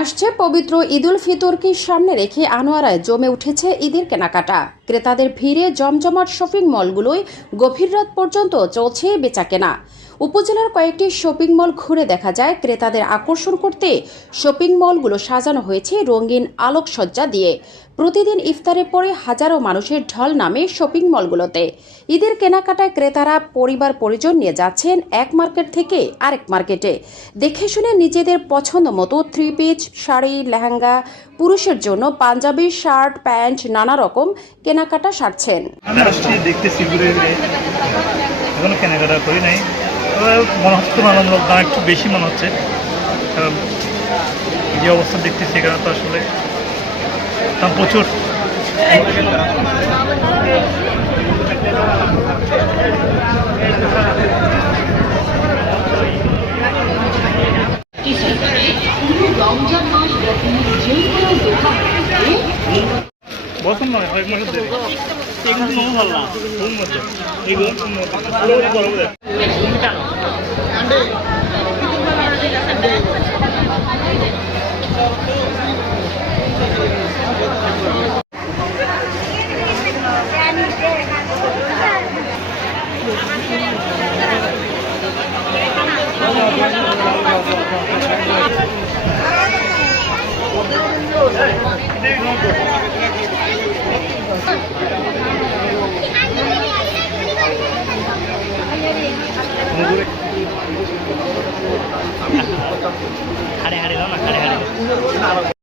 আসছে পবিত্র ঈদুল ফিতরকে সামনে রেখে আনোয়ারায় জমে উঠেছে ঈদের কেনাকাটা। ক্রেতাদের ভিড়ে জমজমাট শপিং মলগুলোয় গভীর রাত পর্যন্ত চলছে বেচাকেনা। উপজেলার কয়েকটি শপিং মল ঘুরে দেখা যায়। ক্রেতাদের আকর্ষণ করতে শপিং মলগুলো সাজানো হয়েছে রঙিন আলোকসজ্জা দিয়ে। প্রতিদিন ইফতারের পরে হাজারো মানুষের ঢল নামে শপিং মলগুলোতে ঈদের কেনাকাটায় ক্রেতারা পরিবার পরিজন নিয়ে যাচ্ছেন এক মার্কেট থেকে আরেক মার্কেটে। দেখে শুনে নিজেদের পছন্দ মতো থ্রি পিচ শাড়ি, লেহেঙ্গা, পুরুষের জন্য পাঞ্জাবি শার্ট প্যান্ট নানা রকম কেনাকাটা সারছেন। কেনাকাটা করি নাই। মনে হচ্ছে তুলনামূলক দাম একটু বেশি মনে হচ্ছে। কারণ যে অবস্থা দেখতেছি এখানে তো আসলে দাম প্রচুর। যে কোনো দোকান 벗은 거야. 이거 해도 돼. 이거 너무 달라. 너무 멋져. 이거 뭐 이거 뭐라고 돼? 안 돼. Thank you. 晴れ晴れだな晴れ晴れ